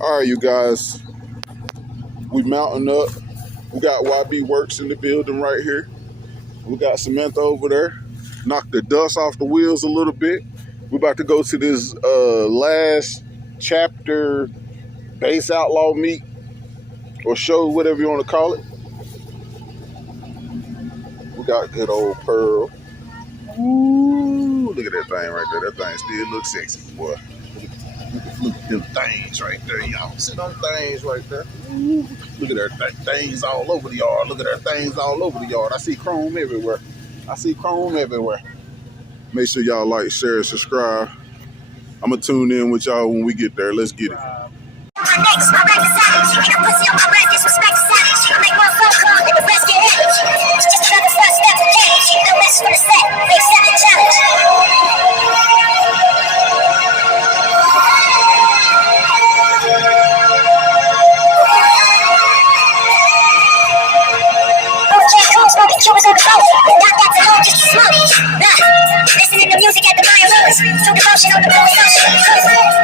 All right, you guys, we mounting up. We got YB Works in the building right here. We got Samantha over there. Knock the dust off the wheels a little bit. We're about to go to this last chapter base outlaw meet or show, whatever you want to call it. We got good old Pearl. Ooh, look at that thing right there. That thing still looks sexy, boy. Look at them things right there, y'all. See them things right there? Ooh, look at that things all over the yard. Look at that things all over the yard. I see chrome everywhere. I see chrome everywhere. Make sure y'all like, share, and subscribe. I'm going to tune in with y'all when we get there. Let's get it. Cubans on the boat, not that to hold, just to smoke. Listening to music at the Mayan Lewis, true devotion on the blue social.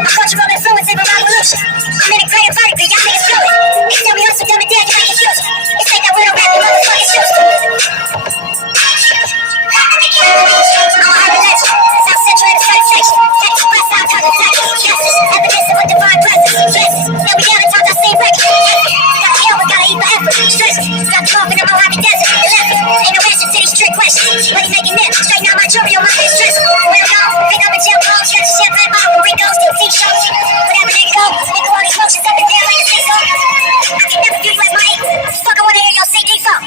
My cultural influence in my revolution. I'm integrated vertically, y'all niggas fluid. They tell me hustle, dumb and dead, you ain't confused. It's like that widow rap, you motherfucking shoes. I'm a urban legend, South Central in the first section. Texas, West Side, Cousin Texas. Yes, evidence of a divine presence. Yes, now we down in times I seen records. Gotta kill, but gotta eat for effort. Stress, got the coffin in the Mojave Desert. Ain't no answer to these trick questions. But he making them straighten out my jewelry on my face dress. Well, no, pick up a jail call, stretch a champagne bottle for Ricos, do T-shirts. Whatever they go, they go all these motions up and down like a seesaw. I can never view you as my equal. Fuck, I wanna hear your CD phone.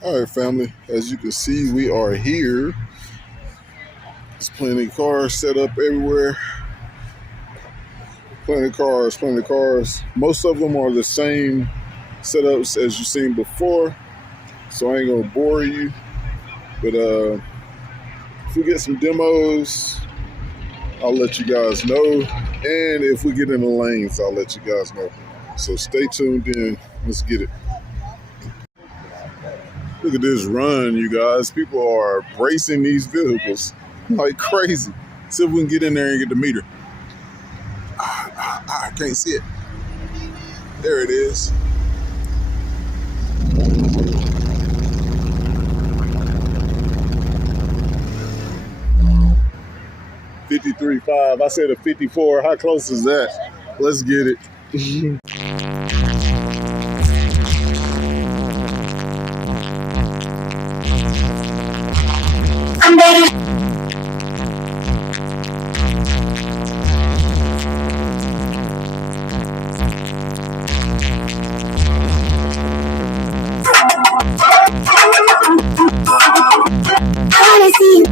All right, family, as you can see, we are here. There's plenty of cars set up everywhere. Plenty of cars. Most of them are the same setups as you've seen before, so I ain't gonna bore you. But if we get some demos, I'll let you guys know. And if we get in the lanes, I'll let you guys know. So stay tuned in. Let's get it. Look at this run, you guys. People are bracing these vehicles like crazy. See if we can get in there and get the meter. I can't see it. There it is. 53.5. I said a 54. How close is that? Let's get it. I'm ready. I wanna see you.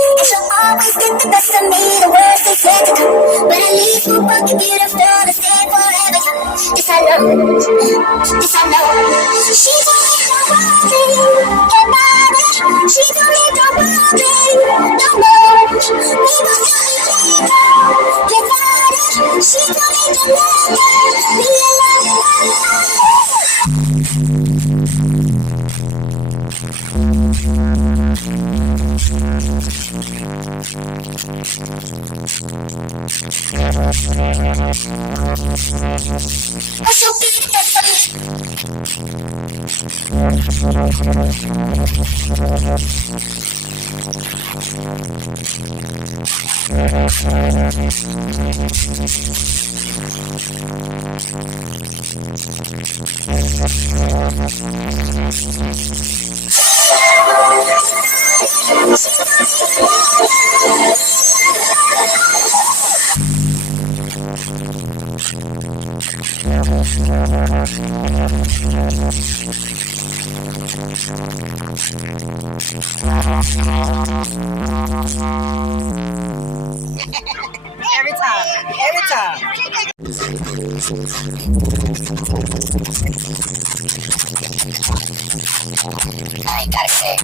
And she'll always get the best of me, the worst they said to do. But at least we'll both be beautiful to stay forever young. This I know, this I know. She told me don't worry, get married. She told me don't worry, no more. We both got to get married. She told me don't worry, be alone. I shall be the best of every time. I ain't gotta say.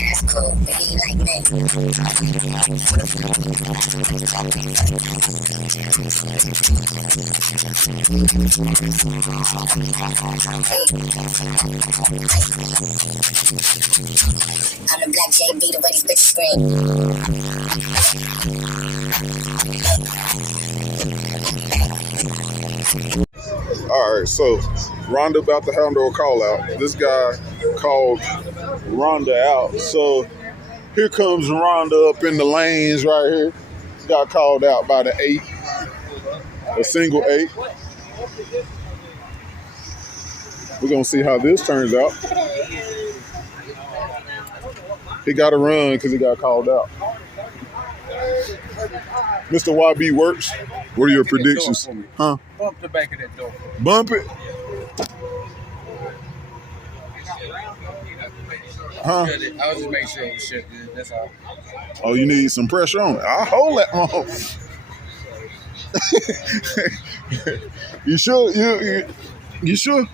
That's cool, be like me. I'm the black JB, the way these bitches scream. All right, so Rhonda about to handle a call out. This guy called Rhonda out. So here comes Rhonda up in the lanes right here. Got called out by the 8, a single 8. We're going to see how this turns out. He got to run because he got called out. Mr. YB Works, what are your predictions? Huh? Bump the back of that door. Bump it? Huh? I was just making sure it was shut good. That's all. Oh, you need some pressure on it. I'll hold that one. You sure? You sure?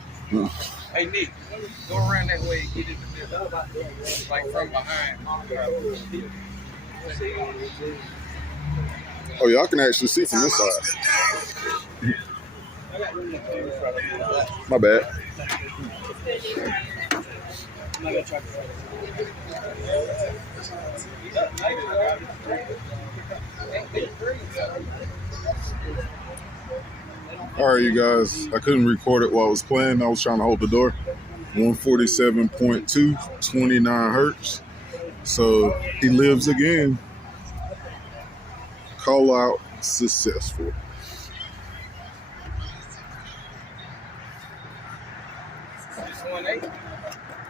Hey, Nick, go around that way and get in the middle. Like from behind. Oh, yeah, I can actually see from this side. My bad. All right, you guys. I couldn't record it while I was playing. I was trying to hold the door. 147.2, 29 hertz. So he lives again. Call out successful.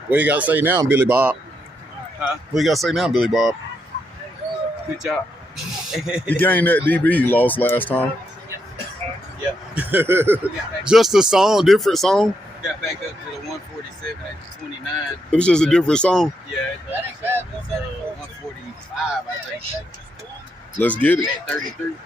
What you got to say now, Billy Bob? Huh? What you got to say now, Billy Bob? Good job. You gained that DB you lost last time. Yeah. Just a song, different song? Got back up to the 147 at 29. It was just a different song? Yeah, it was 145, I think. Let's get it. At 33.